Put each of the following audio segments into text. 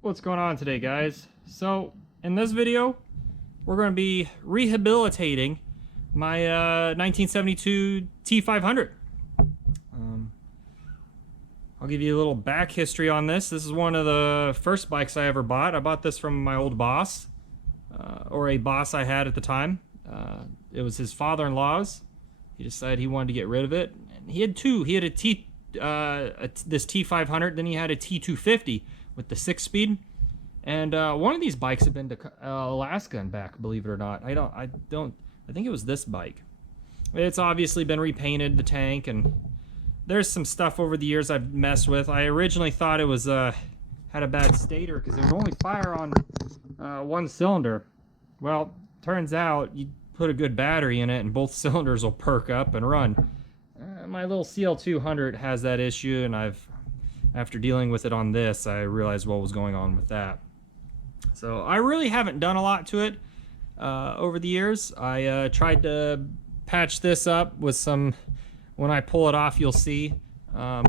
What's going on today, guys? So in this video we're going to be rehabilitating my 1972 T500. I'll give you a little back history on this. This is one of the first bikes I ever bought. I bought this from my old boss, or a boss I had at the time. It was his father-in-law's. He decided he wanted to get rid of it. And he had two. He had this T500, then he had a T250 with the 6-speed. And one of these bikes had been to Alaska and back, believe it or not. I think it was this bike. It's obviously been repainted, the tank, and there's some stuff over the years I've messed with. I originally thought it was had a bad stator because it would only fire on one cylinder. Well, turns out you put a good battery in it and both cylinders will perk up and run. My little CL200 has that issue, and after dealing with it on this, I realized what was going on with that. So I really haven't done a lot to it over the years. I tried to patch this up with some. When I pull it off, you'll see. Make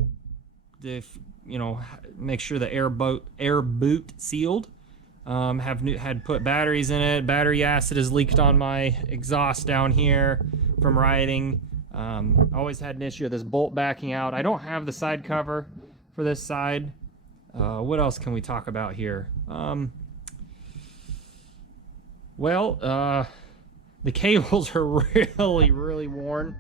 sure the air boot sealed. Had put batteries in it. Battery acid has leaked on my exhaust down here from riding. Always had an issue with this bolt backing out. I don't have the side cover for this side. What else can we talk about here? The cables are really worn.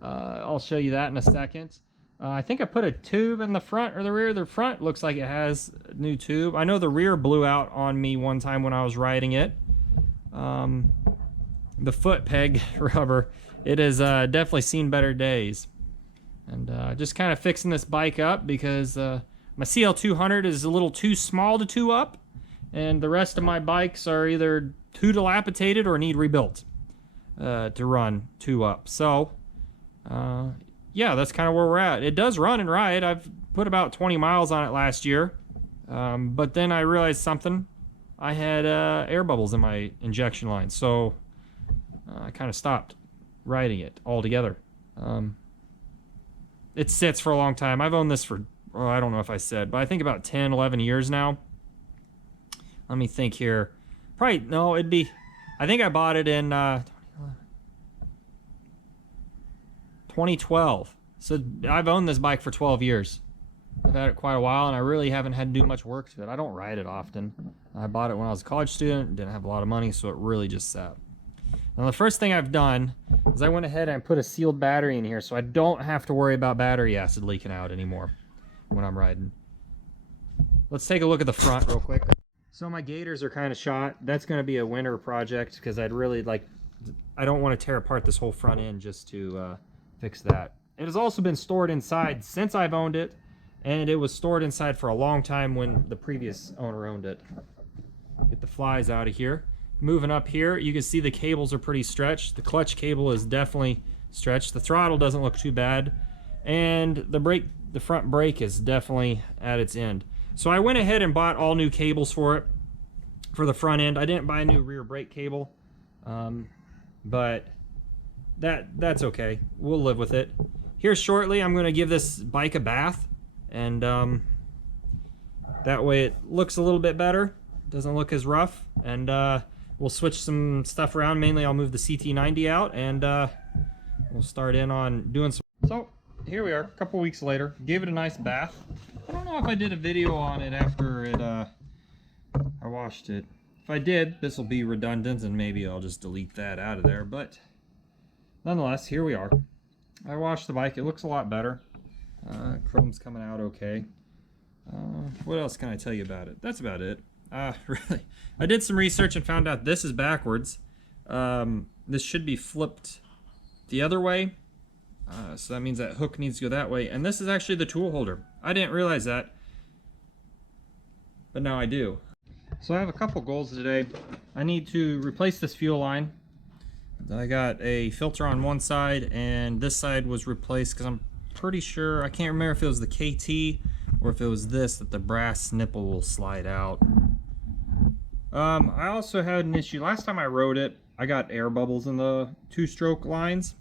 I'll show you that in a second. I think I put a tube in the front or the rear. The front looks like it has a new tube. I know the rear blew out on me one time when I was riding it. The foot peg rubber, it has definitely seen better days. And just kind of fixing this bike up because my CL200 is a little too small to two up, and the rest of my bikes are either too dilapidated or need rebuilt to run two up. So yeah, that's kind of where we're at. It does run and ride. I've put about 20 miles on it last year, but then I realized something. I had air bubbles in my injection line, so I kind of stopped riding it altogether. It sits for a long time. I've owned this for, I don't know if I said, but I think about 10, 11 years now. Let me think here. Probably, no, it'd be, I think I bought it in 2012. So I've owned this bike for 12 years. I've had it quite a while, and I really haven't had to do much work to it. I don't ride it often. I bought it when I was a college student, didn't have a lot of money, so it really just sat. Now the first thing I've done is I went ahead and I put a sealed battery in here so I don't have to worry about battery acid leaking out anymore when I'm riding. Let's take a look at the front real quick. So my gators are kind of shot. That's going to be a winter project because I don't want to tear apart this whole front end just to fix that. It has also been stored inside since I've owned it, and it was stored inside for a long time when the previous owner owned it. Get the flies out of here. Moving up here, you can see the cables are pretty stretched. The clutch cable is definitely stretched. The throttle doesn't look too bad, and the front brake is definitely at its end. So I went ahead and bought all new cables for it for the front end. I didn't buy a new rear brake cable, but that's okay. We'll live with it. Here shortly, I'm going to give this bike a bath, and that way it looks a little bit better. Doesn't look as rough, and we'll switch some stuff around. Mainly I'll move the CT90 out, and we'll start in on doing some. So here we are, a couple weeks later. Gave it a nice bath. I don't know if I did a video on it after it I washed it. If I did, this will be redundant, and maybe I'll just delete that out of there, but nonetheless, here we are. I washed the bike. It looks a lot better. Chrome's coming out okay. What else can I tell you about it? That's about it. Really, I did some research and found out this is backwards. This should be flipped the other way. So that means that hook needs to go that way. And this is actually the tool holder. I didn't realize that, but now I do. So I have a couple goals today. I need to replace this fuel line. I got a filter on one side, and this side was replaced because I'm pretty sure, I can't remember if it was the KT or if it was this, that the brass nipple will slide out. I also had an issue. Last time I rode it, I got air bubbles in the two-stroke lines.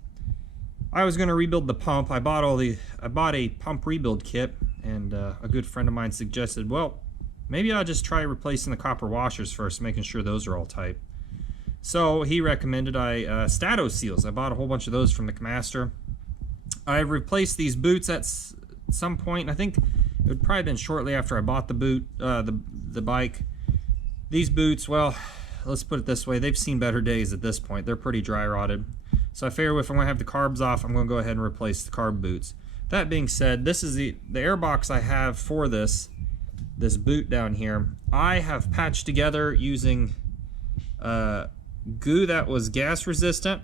I was going to rebuild the pump. I bought a pump rebuild kit, and a good friend of mine suggested, well, maybe I'll just try replacing the copper washers first, making sure those are all tight. So he recommended Stato seals. I bought a whole bunch of those from McMaster. I've replaced these boots at some point. I think it would probably been shortly after I bought the boot, the bike. These boots, well, let's put it this way, they've seen better days at this point. They're pretty dry rotted. So I figure if I'm gonna have the carbs off, I'm gonna go ahead and replace the carb boots. That being said, this is the air box I have for this boot down here. I have patched together using goo that was gas resistant,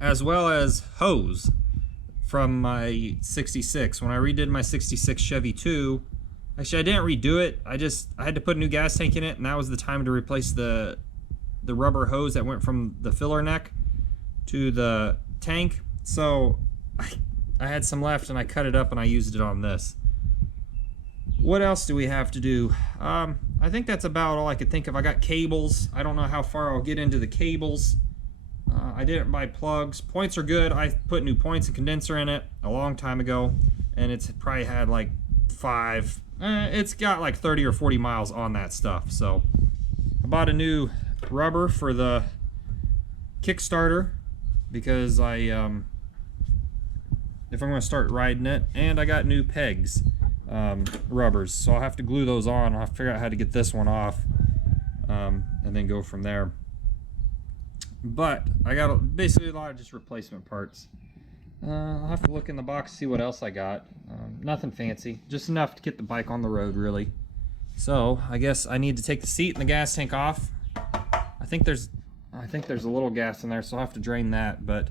as well as hose from my 66. When I redid my 66 Chevy 2, actually I didn't redo it, I had to put a new gas tank in it, and that was the time to replace the rubber hose that went from the filler neck to the tank. So I had some left and I cut it up and I used it on this. What else do we have to do? I think that's about all I could think of. I got cables. I don't know how far I'll get into the cables. I didn't buy plugs. Points are good. I put new points and condenser in it a long time ago, and it's probably had like 5. It's got like 30 or 40 miles on that stuff. So I bought a new rubber for the Kickstarter because if I'm going to start riding it, and I got new pegs, rubbers, so I'll have to glue those on. I'll figure out how to get this one off, and then go from there. But I got basically a lot of just replacement parts. I'll have to look in the box, see what else I got. Nothing fancy, just enough to get the bike on the road, really. So I guess I need to take the seat and the gas tank off. I think there's a little gas in there, so I'll have to drain that. But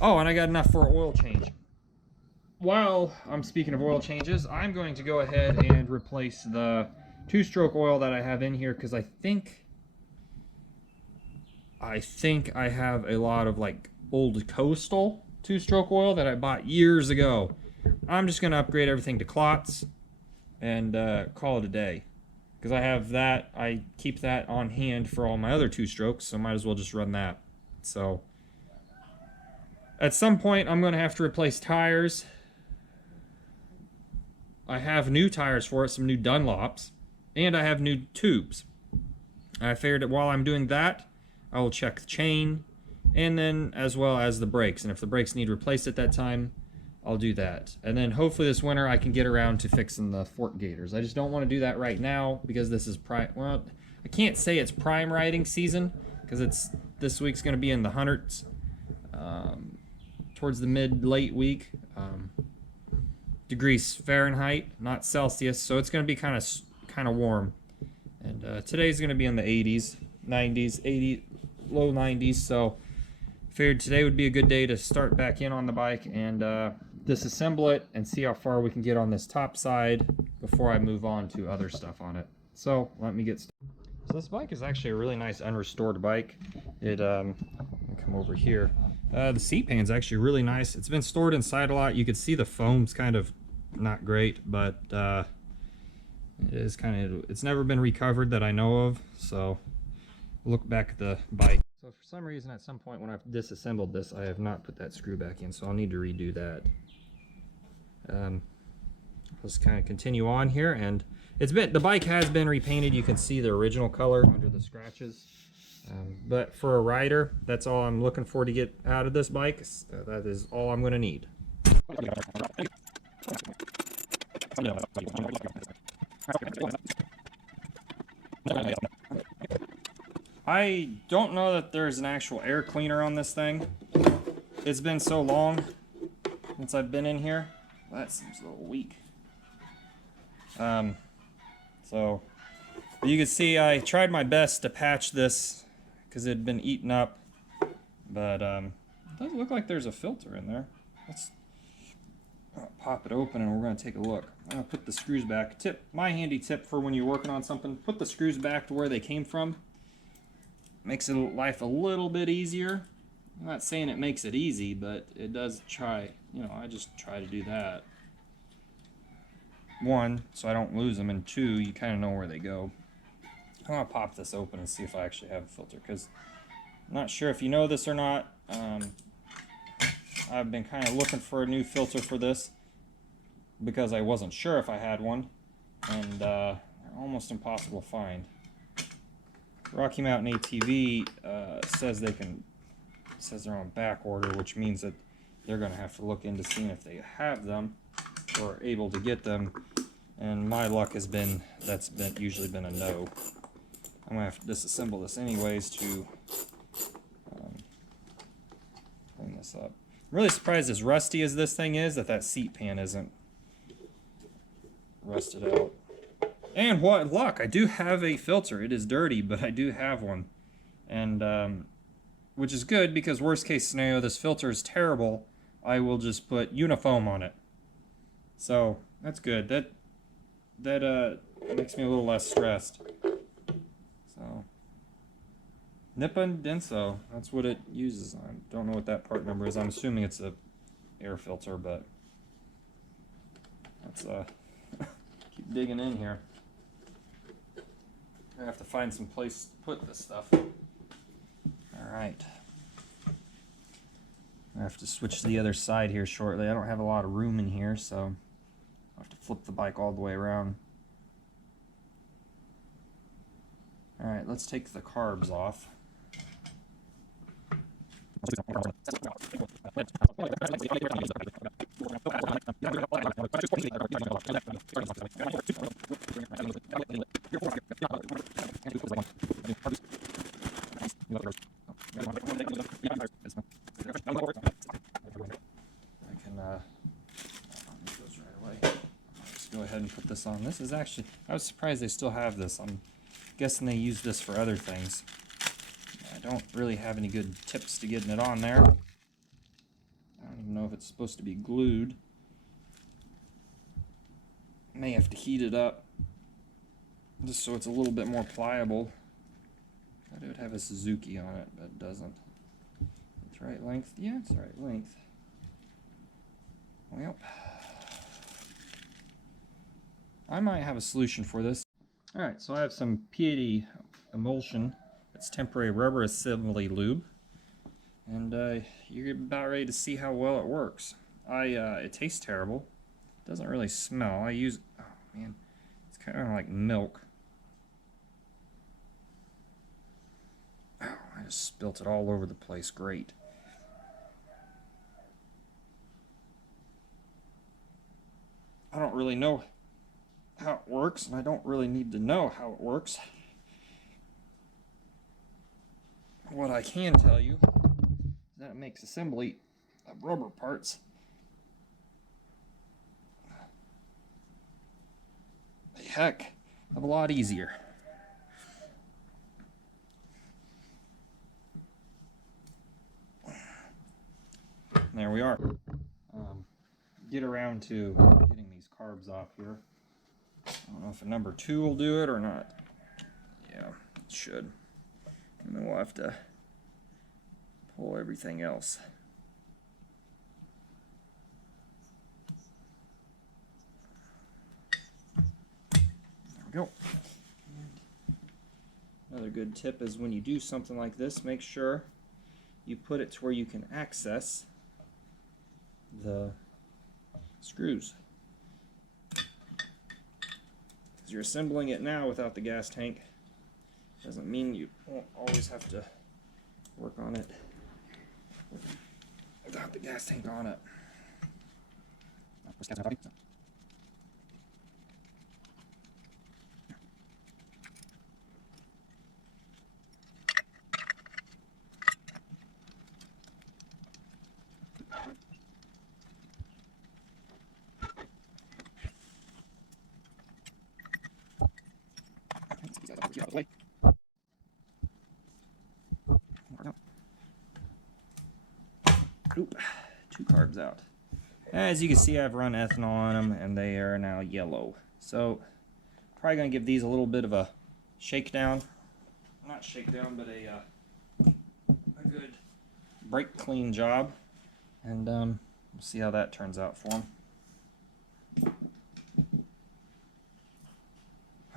oh, and I got enough for an oil change. While I'm speaking of oil changes, I'm going to go ahead and replace the 2-stroke oil that I have in here, because I think I have a lot of like old Coastal 2-stroke oil that I bought years ago. I'm just going to upgrade everything to Clots and call it a day, because I have that. I keep that on hand for all my other 2-strokes, so might as well just run that. So at some point I'm going to have to replace tires. I have new tires for it, some new Dunlops, and I have new tubes. I figured that while I'm doing that, I will check the chain, and then as well as the brakes. And if the brakes need replaced at that time, I'll do that. And then hopefully this winter I can get around to fixing the fork gators. I just don't want to do that right now because this is well, I can't say it's prime riding season, because this week's going to be in the hundreds, towards the late week. Degrees Fahrenheit, not Celsius, so it's going to be kind of warm. And today's going to be in the 80s, 90s, 80, low 90s. So figured today would be a good day to start back in on the bike and disassemble it and see how far we can get on this top side before I move on to other stuff on it. So let me get started. So this bike is actually a really nice unrestored bike. It let me come over here. The seat pan's actually really nice. It's been stored inside a lot. You can see the foam's kind of not great, but it is it's never been recovered that I know of. So look back at the bike. So for some reason at some point when I've disassembled this, I have not put that screw back in, so I'll need to redo that. Let's kind of continue on here, and the bike has been repainted. You can see the original color under the scratches. But for a rider, that's all I'm looking for to get out of this bike. That is all I'm going to need. I don't know that there's an actual air cleaner on this thing. It's been so long since I've been in here. That seems a little weak. So you can see I tried my best to patch this because it had been eaten up, but it doesn't look like there's a filter in there. Let's pop it open and we're going to take a look. I'm going to put the screws back. My handy tip for when you're working on something, put the screws back to where they came from. Makes life a little bit easier. I'm not saying it makes it easy, but it does try. I just try to do that. 1, so I don't lose them, and 2, you kind of know where they go. I'm going to pop this open and see if I actually have a filter, because I'm not sure if you know this or not. I've been kind of looking for a new filter for this because I wasn't sure if I had one, and I They're almost impossible to find. Rocky Mountain ATV says they're on back order, which means that they're going to have to look into seeing if they have them or are able to get them. And my luck has been usually been a no. I'm going to have to disassemble this anyways to clean this up. I'm really surprised, as rusty as this thing is, that seat pan isn't rusted out. And what luck! I do have a filter. It is dirty, but I do have one. And, which is good, because worst case scenario, this filter is terrible. I will just put Unifoam on it. So, that's good. That makes me a little less stressed. So, Nippon Denso, that's what it uses. I don't know what that part number is. I'm assuming it's a air filter, but let's keep digging in here. I have to find some place to put this stuff. Alright. I have to switch to the other side here shortly. I don't have a lot of room in here, so I'll have to flip the bike all the way around. Alright, let's take the carbs off. Go ahead and put this on. This is actually, I was surprised they still have this. I'm guessing they use this for other things. I don't really have any good tips to getting it on there. I don't even know if it's supposed to be glued. May have to heat it up just so it's a little bit more pliable. I would have a Suzuki on it, but it doesn't. It's right length? Yeah, it's right length. Well, I might have a solution for this. Alright, so I have some P80 emulsion. It's temporary rubber assembly lube. And you're about ready to see how well it works. It tastes terrible. It doesn't really smell. I use, oh man, it's kind of like milk. Oh, I just spilt it all over the place. Great. I don't really know how it works, and I don't really need to know how it works. What I can tell you is that it makes assembly of rubber parts a heck of a lot easier. There we are. Get around to getting these carbs off here. I don't know if a number 2 will do it or not. Yeah, it should. And then we'll have to pull everything else. There we go. Another good tip is when you do something like this, make sure you put it to where you can access the screws. Because you're assembling it now without the gas tank. Doesn't mean you won't always have to work on it without the gas tank on it. Oop, 2 carbs out. As you can see, I've run ethanol on them, and they are now yellow. So, probably going to give these a little bit of a shakedown. Not shakedown, but a good brake clean job. And we'll see how that turns out for them.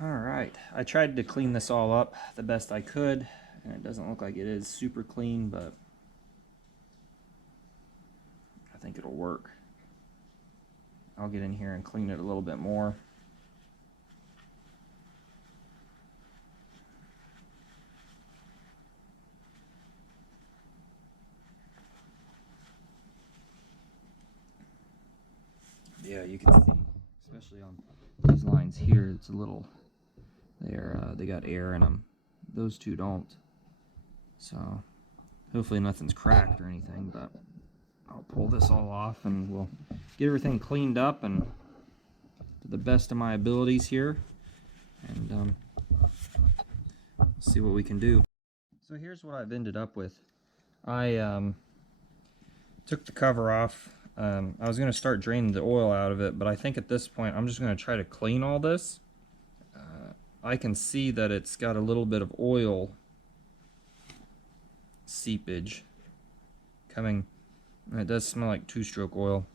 Alright, I tried to clean this all up the best I could, and it doesn't look like it is super clean, but I think it'll work. I'll get in here and clean it a little bit more. you can see, especially on these lines here, it's a little, they got air in them. Those two don't. So hopefully nothing's cracked or anything, but I'll pull this all off and we'll get everything cleaned up and to the best of my abilities here, and see what we can do. So here's what I've ended up with. I took the cover off. I was going to start draining the oil out of it, but I think at this point I'm just going to try to clean all this. I can see that it's got a little bit of oil seepage coming. It does smell like two-stroke oil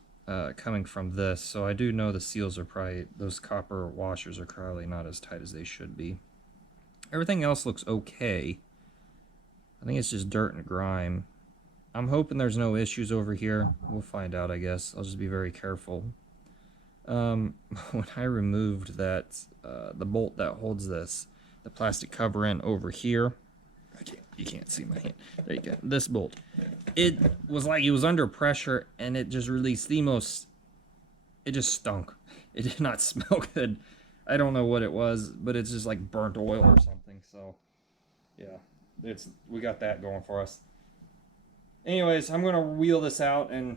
coming from this, so I do know the seals are probably, those copper washers are probably not as tight as they should be. Everything else looks okay. I think it's just dirt and grime. I'm hoping there's no issues over here. We'll find out, I guess. I'll just be very careful. When I removed that, the bolt that holds this, the plastic cover in over here, you can't see my hand. There you go. This bolt. It was like it was under pressure and it just released the most, it just stunk. It did not smell good. I don't know what it was, but it's just like burnt oil or something. So yeah, we got that going for us. Anyways, I'm gonna wheel this out and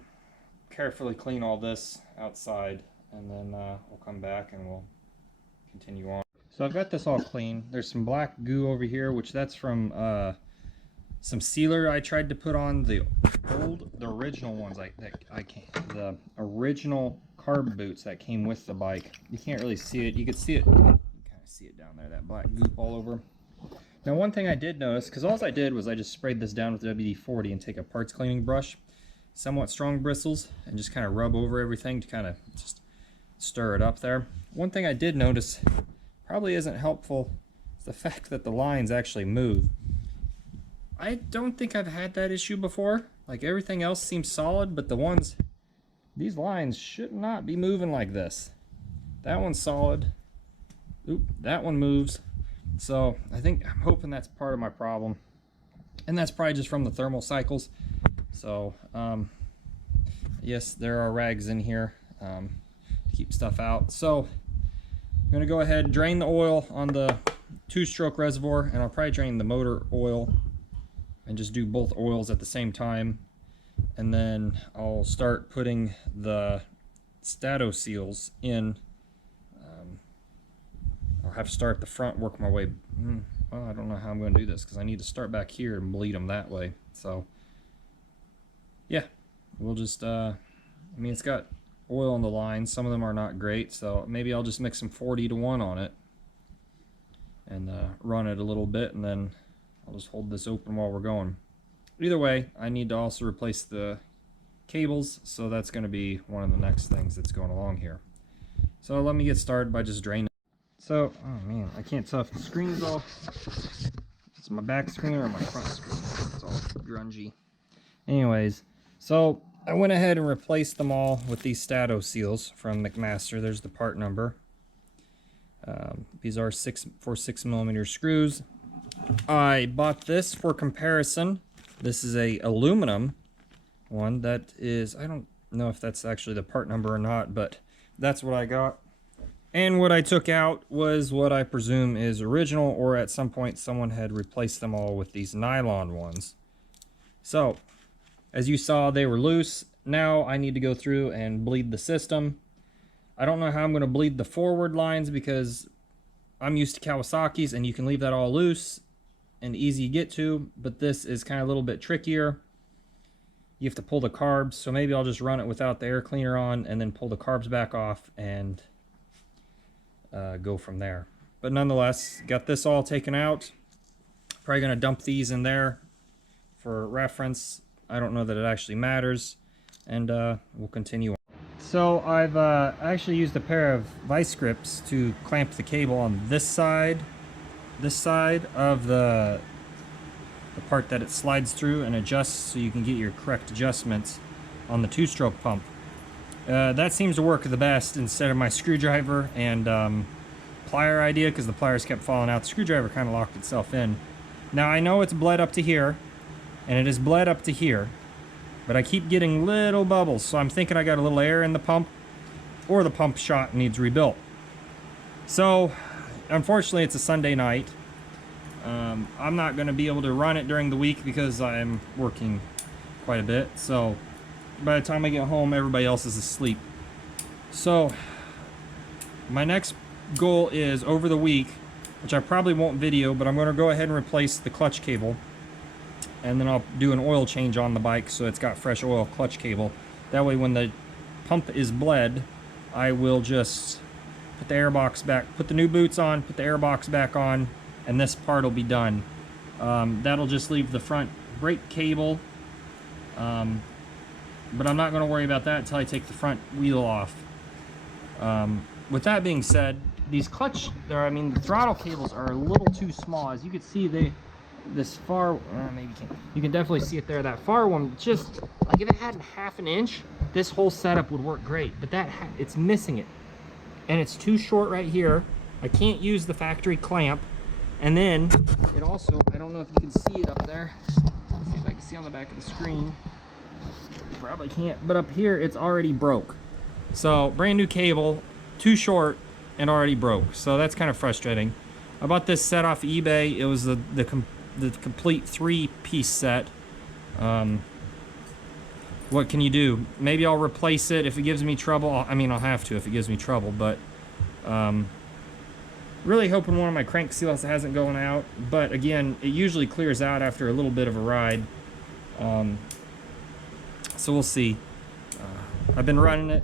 carefully clean all this outside, and then we'll come back and we'll continue on. So I've got this all clean. There's some black goo over here, which that's from some sealer I tried to put on the original ones, the original carb boots that came with the bike. You can't really see it. You can see it. You can kind of see it down there, that black goop all over. Now, one thing I did notice, because all I did was I just sprayed this down with WD-40 and take a parts cleaning brush, somewhat strong bristles, and just kind of rub over everything to kind of just stir it up there. One thing I did notice probably isn't helpful is the fact that the lines actually move. I don't think I've had that issue before. Like, everything else seems solid, but these lines should not be moving like this. That one's solid. Oop, that one moves. So I'm hoping that's part of my problem, and that's probably just from the thermal cycles. So yes, there are rags in here to keep stuff out. So I'm gonna go ahead and drain the oil on the two-stroke reservoir, and I'll probably drain the motor oil and just do both oils at the same time. And then I'll start putting the stato seals in. I'll have to start at the front, work my way. Well, I don't know how I'm going to do this because I need to start back here and bleed them that way. So yeah, we'll just I mean, it's got oil on the line. Some of them are not great, so maybe I'll just mix some 40-to-1 on it and run it a little bit, and then I'll just hold this open while we're going. Either way, I need to also replace the cables, so that's going to be one of the next things that's going along here. So let me get started by just draining. So, oh man, I can't tell if the screen's off. It's my back screen or my front screen. It's all grungy. Anyways, so I went ahead and replaced them all with these stato seals from McMaster. There's the part number. These are 6mm screws. I bought this for comparison. This is a aluminum one that is, I don't know if that's actually the part number or not, but that's what I got. And what I took out was what I presume is original, or at some point someone had replaced them all with these nylon ones. So, as you saw, they were loose. Now I need to go through and bleed the system. I don't know how I'm going to bleed the forward lines because I'm used to Kawasaki's and you can leave that all loose and easy to get to, but this is kind of a little bit trickier. You have to pull the carbs, so maybe I'll just run it without the air cleaner on and then pull the carbs back off and go from there. But nonetheless, got this all taken out. Probably going to dump these in there for reference. I don't know that it actually matters, and we'll continue on. So I've actually used a pair of vice grips to clamp the cable on this side of the part that it slides through and adjusts, so you can get your correct adjustments on the two-stroke pump. That seems to work the best instead of my screwdriver and plier idea, because the pliers kept falling out. The screwdriver kind of locked itself in. Now I know it's bled up to here, and it is bled up to here, but I keep getting little bubbles, so I'm thinking I got a little air in the pump. or the pump shot needs rebuilt. So unfortunately it's a Sunday night. I'm not going to be able to run it during the week because I'm working quite a bit. So by the time I get home, everybody else is asleep. So my next goal is over the week, which I probably won't video, but I'm going to go ahead and replace the clutch cable. And then I'll do an oil change on the bike so it's got fresh oil clutch cable. That way when the pump is bled, I will just put the airbox back, put the new boots on, put the airbox back on, and this part will be done. That'll just leave the front brake cable. But I'm not going to worry about that until I take the front wheel off. With that being said, these clutch, the throttle cables are a little too small. As you can see, this far, maybe you can definitely see it there. That far one, just like if it had half an inch, this whole setup would work great. But it's missing it, and it's too short right here. I can't use the factory clamp, and then it also, I don't know if you can see it up there. Let's see if I can see on the back of the screen. Probably can't, but up here it's already broke. So brand new cable, too short, and already broke. So that's kind of frustrating. I bought this set off eBay. It was the complete 3-piece set. What can you do? Maybe I'll replace it if it gives me trouble. I'll have to if it gives me trouble, but really hoping one of my crank seals hasn't gone out. But again, it usually clears out after a little bit of a ride. So we'll see. I've been running it.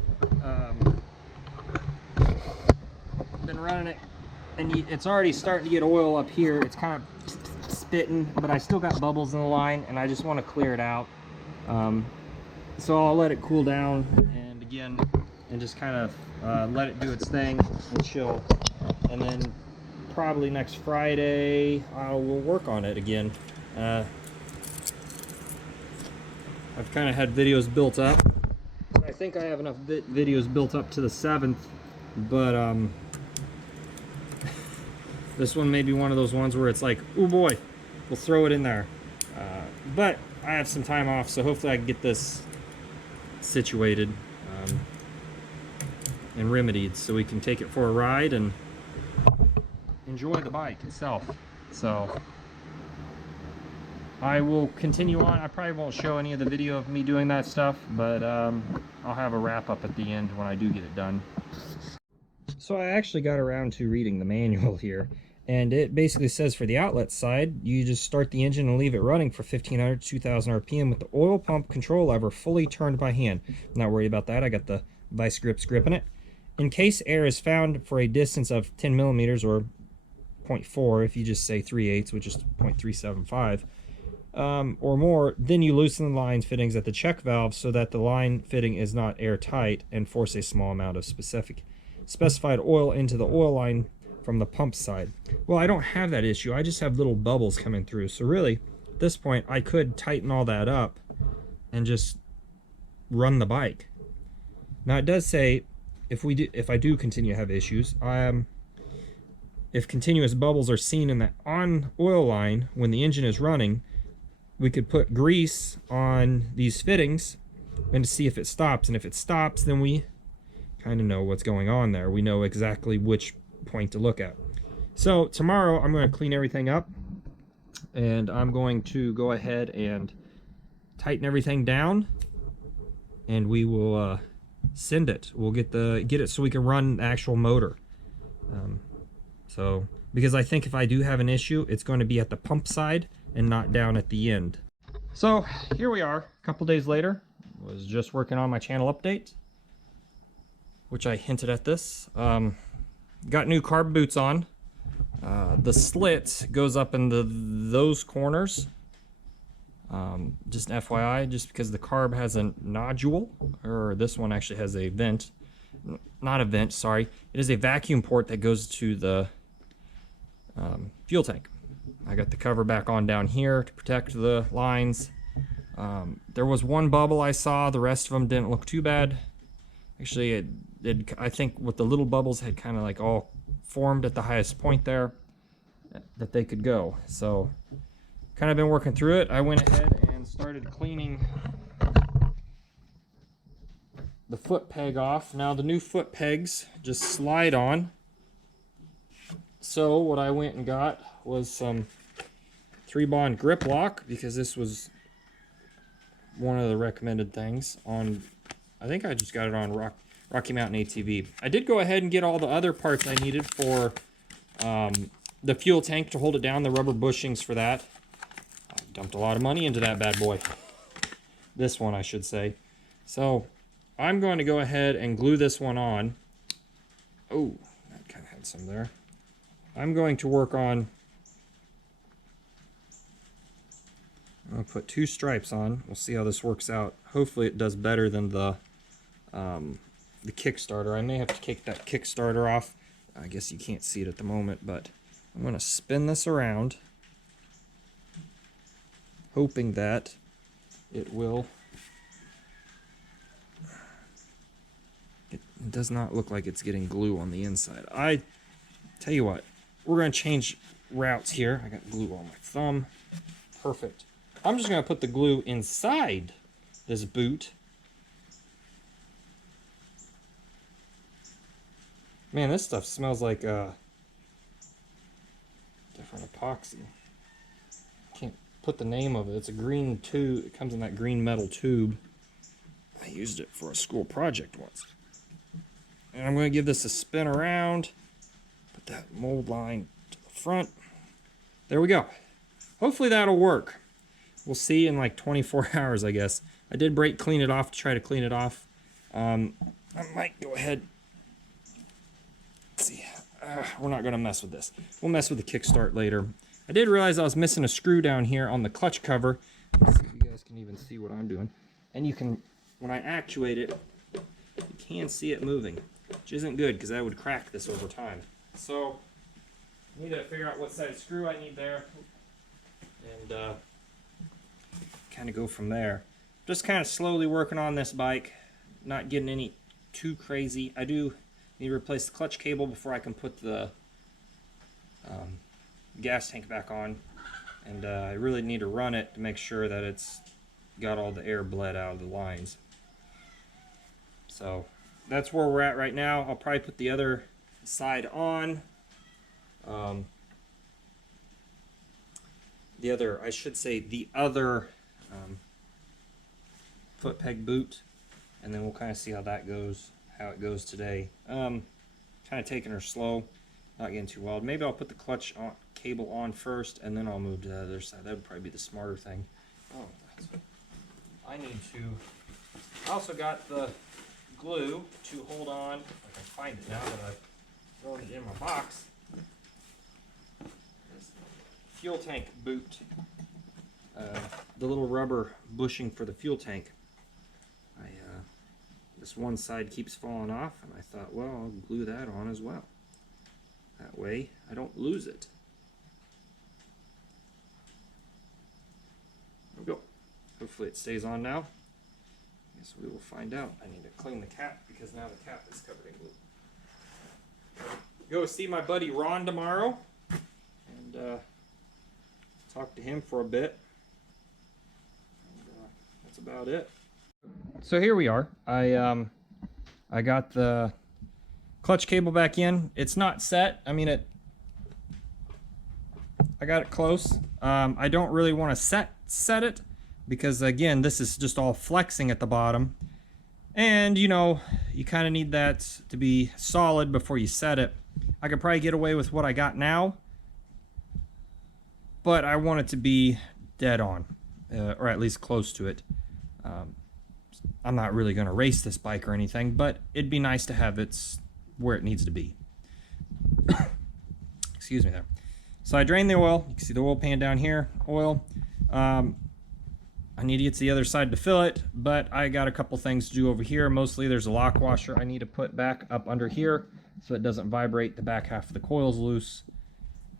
And it's already starting to get oil up here. It's kind of spitting, but I still got bubbles in the line, and I just want to clear it out. So I'll let it cool down, and just kind of let it do its thing and chill. And then probably next Friday we'll work on it again. I've kind of had videos built up. I think I have enough videos built up to the 7th, but this one may be one of those ones where it's like, oh boy, we'll throw it in there. But I have some time off, so hopefully I can get this situated and remedied so we can take it for a ride and enjoy the bike itself. So I will continue on. I probably won't show any of the video of me doing that stuff, but I'll have a wrap up at the end when I do get it done. So I actually got around to reading the manual here, and it basically says for the outlet side, you just start the engine and leave it running for 1500 to 2000 RPM with the oil pump control lever fully turned by hand. Not worried about that. I got the vice grips gripping it. In case air is found for a distance of 10 millimeters or 0.4, if you just say 3/8, which is 0.375, or more, then you loosen the line fittings at the check valve so that the line fitting is not airtight, and force a small amount of specified oil into the oil line from the pump side. Well, I don't have that issue. I just have little bubbles coming through. So really, at this point, I could tighten all that up and just run the bike. Now it does say if I do continue to have issues, if continuous bubbles are seen in the on oil line when the engine is running, we could put grease on these fittings and to see if it stops. And if it stops, then we kind of know what's going on there. We know exactly which point to look at. So tomorrow I'm going to clean everything up, and I'm going to go ahead and tighten everything down, and we will send it. We'll get it so we can run the actual motor. So because I think if I do have an issue, it's going to be at the pump side and not down at the end. So here we are, a couple days later. Was just working on my channel update, which I hinted at this. Got new carb boots on. The slit goes up into those corners. Just an FYI, just because the carb has a nodule, or this one actually has a vent. Not a vent, sorry. It is a vacuum port that goes to the fuel tank. I got the cover back on down here to protect the lines. There was one bubble I saw. The rest of them didn't look too bad. Actually, I think with the little bubbles had kind of like all formed at the highest point there that they could go. So kind of been working through it. I went ahead and started cleaning the foot peg off. Now the new foot pegs just slide on. So what I went and got was some 3-bond grip lock, because this was one of the recommended things on, I think I just got it on Rocky Mountain ATV. I did go ahead and get all the other parts I needed for the fuel tank to hold it down, the rubber bushings for that. I dumped a lot of money into that bad boy. This one, I should say. So I'm going to go ahead and glue this one on. Oh, that kind of had some there. I'm going to work on, I'm going to put 2 stripes on. We'll see how this works out. Hopefully it does better than the Kickstarter. I may have to take that Kickstarter off. I guess you can't see it at the moment, but I'm going to spin this around, hoping that it will. It does not look like it's getting glue on the inside. I tell you what, we're going to change routes here. I got glue on my thumb. Perfect. I'm just going to put the glue inside this boot. Man, this stuff smells like different epoxy. Can't put the name of it. It's a green tube. It comes in that green metal tube. I used it for a school project once. And I'm going to give this a spin around. Put that mold line to the front. There we go. Hopefully that'll work. We'll see in like 24 hours, I guess. I did brake clean it off to try to clean it off. I might go ahead. Let's see. We're not going to mess with this. We'll mess with the kickstart later. I did realize I was missing a screw down here on the clutch cover. Let's see if you guys can even see what I'm doing. And you can, when I actuate it, you can see it moving, which isn't good because that would crack this over time. So I need to figure out what size screw I need there, and kind of go from there. Just kind of slowly working on this bike, not getting any too crazy. I do need to replace the clutch cable before I can put the gas tank back on, and I really need to run it to make sure that it's got all the air bled out of the lines. So that's where we're at right now. I'll probably put the other side on. The other foot peg boot, and then we'll kind of see how that goes, how it goes today. Kind of taking her slow, not getting too wild. Maybe I'll put the clutch cable on first, and then I'll move to the other side. That would probably be the smarter thing. Oh, I need to. I also got the glue to hold on. If I can find it now that I've thrown it in my box. This fuel tank boot. The little rubber bushing for the fuel tank. This one side keeps falling off, and I thought, well, I'll glue that on as well. That way I don't lose it. There we go. Hopefully it stays on now. Guess we will find out. I need to clean the cap because now the cap is covered in glue. Go see my buddy Ron tomorrow and talk to him for a bit. And, that's about it. So here we are. I got the clutch cable back in. It's not set. I mean, I got it close. I don't really want to set it because, again, this is just all flexing at the bottom. And, you know, you kind of need that to be solid before you set it. I could probably get away with what I got now, but I want it to be dead on, or at least close to it. I'm not really going to race this bike or anything, but it'd be nice to have it where it needs to be. Excuse me there. So I drained the oil. You can see the oil pan down here, oil. I need to get to the other side to fill it, but I got a couple things to do over here. Mostly there's a lock washer I need to put back up under here so it doesn't vibrate. The back half of the coil's loose.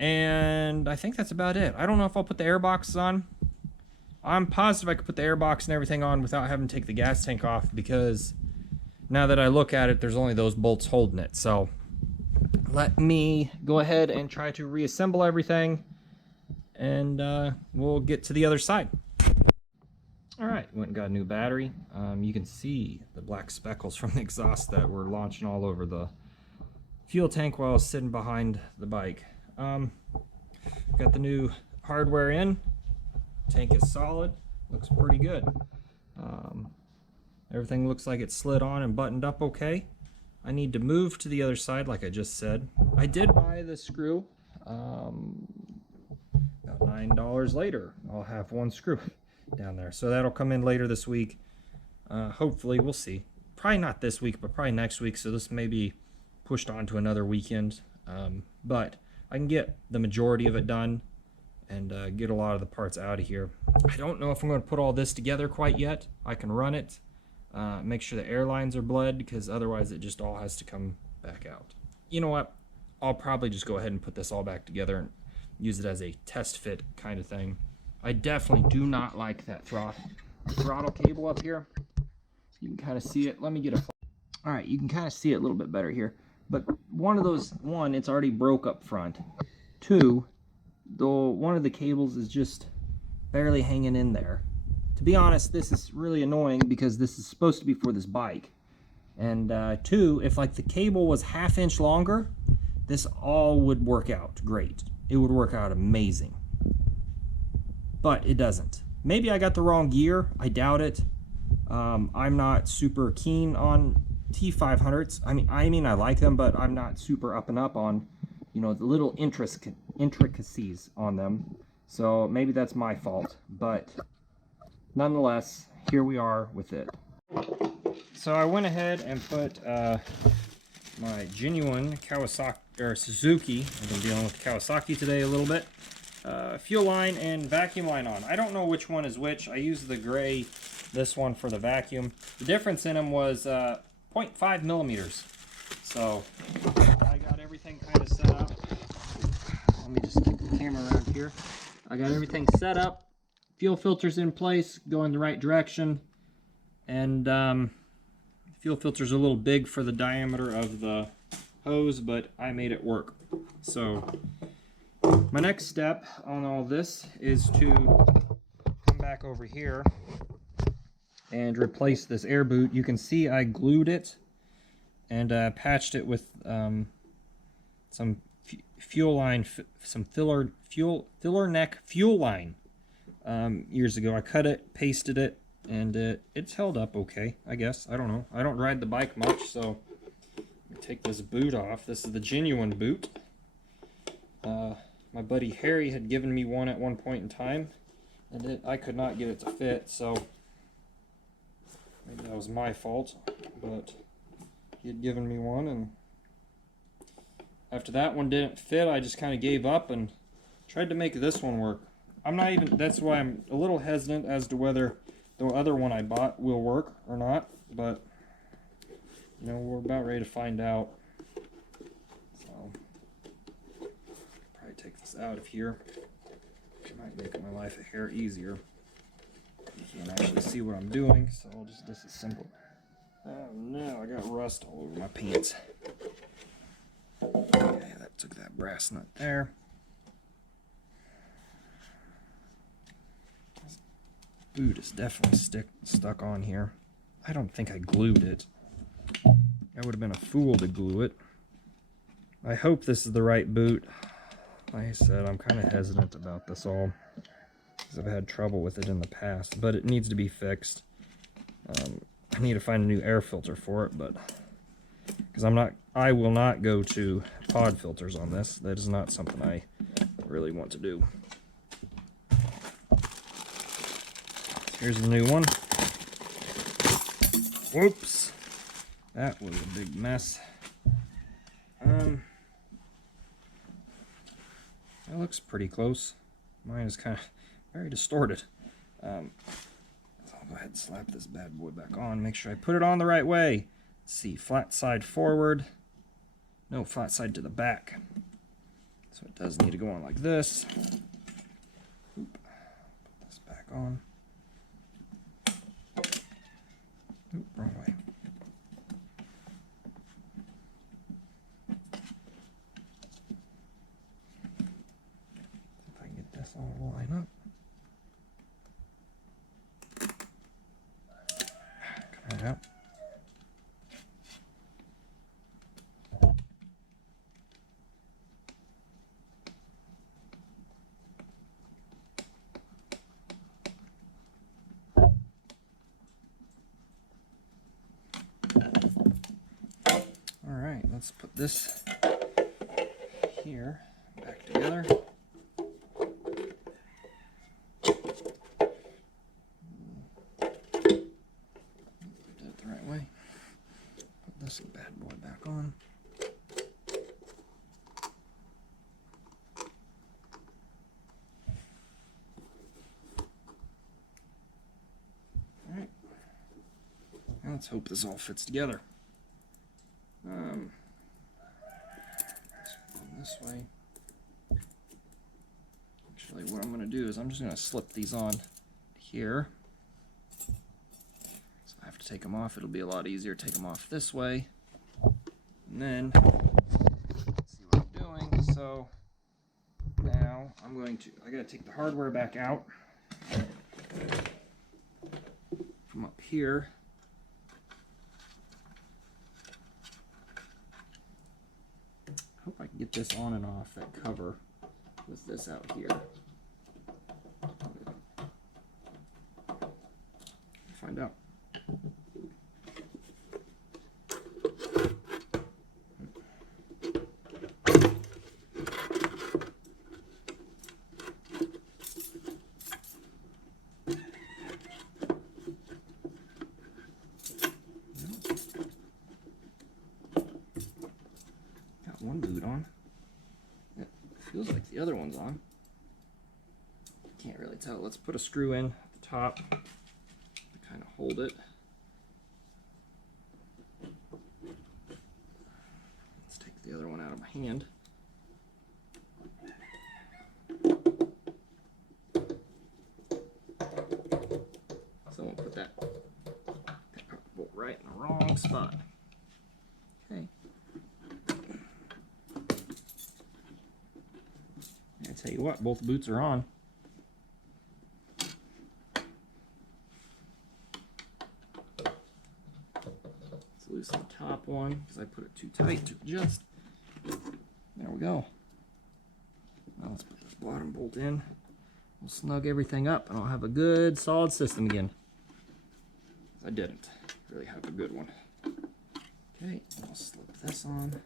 And I think that's about it. I don't know if I'll put the air boxes on. I'm positive I could put the air box and everything on without having to take the gas tank off, because now that I look at it, there's only those bolts holding it. So let me go ahead and try to reassemble everything, and we'll get to the other side. Alright, went and got a new battery. You can see the black speckles from the exhaust that were launching all over the fuel tank while I was sitting behind the bike. Got the new hardware in. Tank is solid. Looks pretty good. Everything looks like it slid on and buttoned up okay. I need to move to the other side like I just said. I did buy the screw. About $9 later, I'll have one screw down there. So that'll come in later this week. Hopefully, we'll see. Probably not this week, but probably next week. So this may be pushed on to another weekend. But I can get the majority of it done and get a lot of the parts out of here. I don't know if I'm going to put all this together quite yet. I can run it, make sure the air lines are bled, because otherwise it just all has to come back out. You know what? I'll probably just go ahead and put this all back together and use it as a test fit kind of thing. I definitely do not like that throttle cable up here. You can kind of see it. Let me get a... All right, you can kind of see it a little bit better here. But one, it's already broke up front. Two, though, one of the cables is just barely hanging in there. To be honest, this is really annoying because this is supposed to be for this bike. And two, if like the cable was ½ inch longer, this all would work out great. It would work out amazing. But it doesn't. Maybe I got the wrong gear. I doubt it. I'm not super keen on T500s. I mean, I like them, but I'm not super up and up on, you know, the little intricacies on them. So maybe that's my fault. But nonetheless, here we are with it. So I went ahead and put my genuine Kawasaki or Suzuki. I've been dealing with Kawasaki today a little bit. Fuel line and vacuum line on. I don't know which one is which. I used the gray, this one for the vacuum. The difference in them was 0.5 millimeters. So I got everything kind of set up. Let me just keep the camera around here. I got everything set up. Fuel filters in place, going the right direction. And fuel filter's a little big for the diameter of the hose, but I made it work. So my next step on all this is to come back over here and replace this air boot. You can see I glued it and patched it with some fuel line, some filler neck fuel line years ago. I cut it, pasted it, and it's held up okay, I guess. I don't know. I don't ride the bike much, so let me take this boot off. This is the genuine boot. My buddy Harry had given me one at one point in time, and I could not get it to fit, so maybe that was my fault, but he had given me one, and after that one didn't fit, I just kind of gave up and tried to make this one work. That's why I'm a little hesitant as to whether the other one I bought will work or not, but you know, we're about ready to find out. So probably take this out of here. It might make my life a hair easier. You can actually see what I'm doing, so I'll just disassemble. Oh no, I got rust all over my pants. Okay, that took that brass nut there. This boot is definitely stuck on here. I don't think I glued it. I would have been a fool to glue it. I hope this is the right boot. Like I said, I'm kind of hesitant about this all because I've had trouble with it in the past, but it needs to be fixed. I need to find a new air filter for it, but because I will not go to pod filters on this. That is not something I really want to do. Here's the new one. Whoops. That was a big mess. That looks pretty close. Mine is kind of very distorted. So I'll go ahead and slap this bad boy back on. Make sure I put it on the right way. Let's see, flat side forward. No, flat side to the back. So it does need to go on like this. Oop. Put this back on. Oop, wrong way. If I can get this all to line up. out. Alright, let's put this here back together. This bad boy back on. Alright. Now let's hope this all fits together. This way. Actually, what I'm going to do is I'm just going to slip these on here. To take them off, it'll be a lot easier to take them off this way. And then let's see what I'm doing. So now I gotta take the hardware back out from up here. Hope I can get this on and off that cover with this out here. Find out. Got one boot on. It feels like the other one's on. Can't really tell. Let's put a screw in at the top. Kind of hold it. Let's take the other one out of my hand. Someone put that bolt right in the wrong spot. Okay. I tell you what, both boots are on. Loosen the top one because I put it too tight to adjust. There we go. Now let's put this bottom bolt in. We'll snug everything up and I'll have a good solid system again. I didn't really have a good one. Okay, I'll slip this on.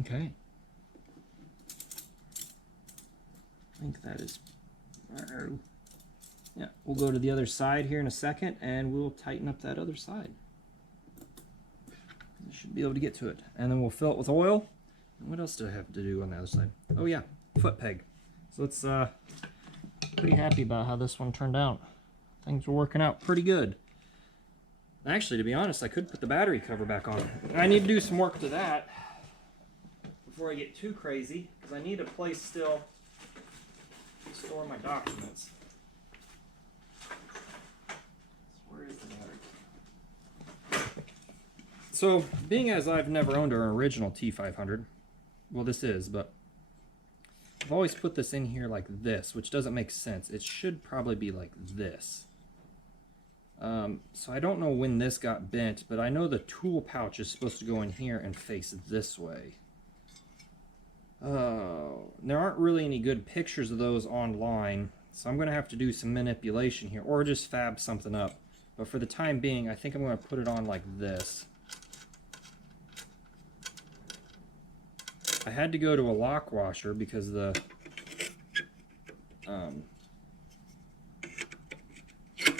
Okay. I think that is... Yeah, we'll go to the other side here in a second and we'll tighten up that other side. I should be able to get to it. And then we'll fill it with oil. And what else do I have to do on the other side? Oh yeah, foot peg. So it's pretty happy about how this one turned out. Things were working out pretty good. Actually, to be honest, I could put the battery cover back on. I need to do some work to that before I get too crazy, because I need a place still to store my documents. So where is the battery? So, being as I've never owned an original T500, well this is, but I've always put this in here like this, which doesn't make sense. It should probably be like this. So I don't know when this got bent, but I know the tool pouch is supposed to go in here and face this way. There aren't really any good pictures of those online, so I'm going to have to do some manipulation here, or just fab something up. But for the time being, I think I'm going to put it on like this. I had to go to a lock washer because the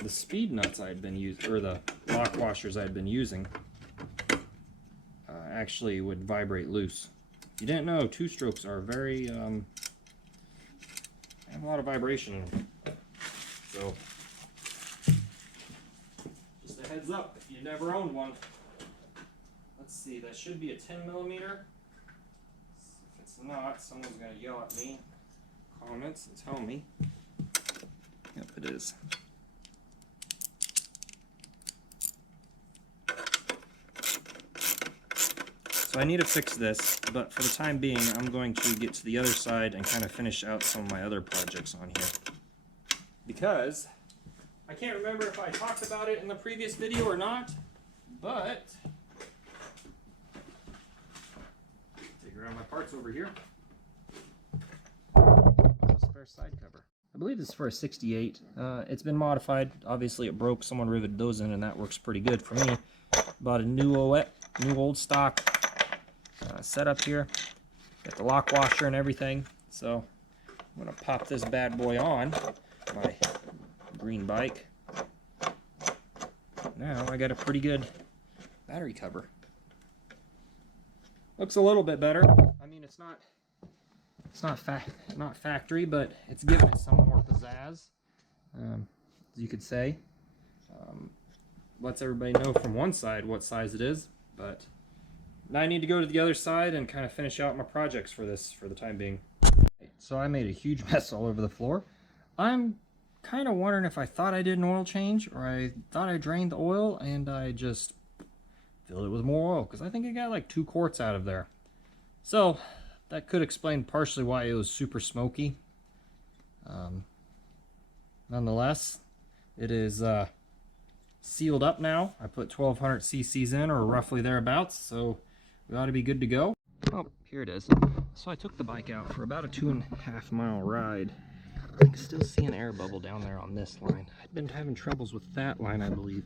speed nuts I had been using, or the lock washers I had been using, actually would vibrate loose. If you didn't know, two-strokes are very, have a lot of vibration in them. So, just a heads up if you never owned one. Let's see, that should be a 10mm. If it's not, someone's going to yell at me. Comments and tell me. Yep, it is. So I need to fix this, but for the time being, I'm going to get to the other side and kind of finish out some of my other projects on here. Because I can't remember if I talked about it in the previous video or not, but take around my parts over here. Spare side cover. I believe this is for a 68. It's been modified. Obviously it broke. Someone riveted those in and that works pretty good for me. Bought a new old stock setup here. Got the lock washer and everything. So I'm going to pop this bad boy on my green bike. Now I got a pretty good battery cover. Looks a little bit better. I mean, it's not factory, but it's giving it some more pizzazz, as you could say. Lets everybody know from one side what size it is, but now I need to go to the other side and kind of finish out my projects for this for the time being. So I made a huge mess all over the floor. I'm kind of wondering if I thought I did an oil change or I thought I drained the oil and I just filled it with more oil, because I think I got like 2 quarts out of there. So that could explain partially why it was super smoky. Nonetheless, it is sealed up now. I put 1200 cc's in, or roughly thereabouts, so we ought to be good to go. Oh, here it is. So I took the bike out for about a 2.5 mile ride. I can still see an air bubble down there on this line. I've been having troubles with that line, I believe.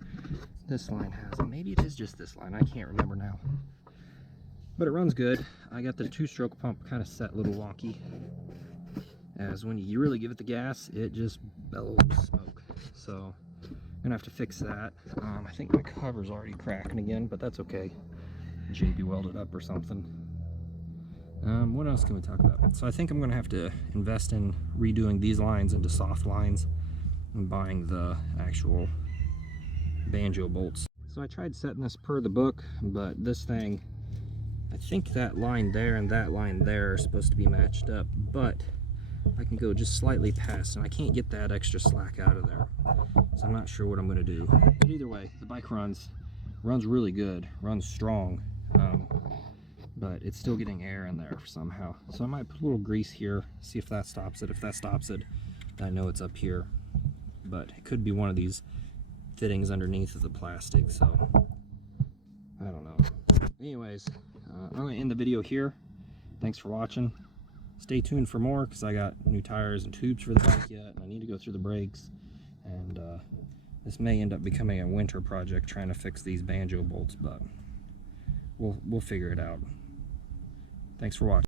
This line has it. Maybe it is just this line. I can't remember now. But it runs good. I got the 2-stroke pump kind of set a little wonky, as when you really give it the gas, it just bellows smoke. So I'm gonna have to fix that. I think my cover's already cracking again, but that's okay. JB welded up or something. What else can we talk about? So I think I'm gonna have to invest in redoing these lines into soft lines and buying the actual banjo bolts. So I tried setting this per the book, but this thing, I think that line there and that line there are supposed to be matched up, but I can go just slightly past and I can't get that extra slack out of there. So I'm not sure what I'm going to do. But either way, the bike runs really good, runs strong, but it's still getting air in there somehow. So I might put a little grease here, see if that stops it. If that stops it, I know it's up here, but it could be one of these fittings underneath of the plastic, so I don't know. Anyways, I'm going to end the video here. Thanks for watching. Stay tuned for more, because I got new tires and tubes for the bike yet, and I need to go through the brakes, and this may end up becoming a winter project trying to fix these banjo bolts, but we'll figure it out. Thanks for watching.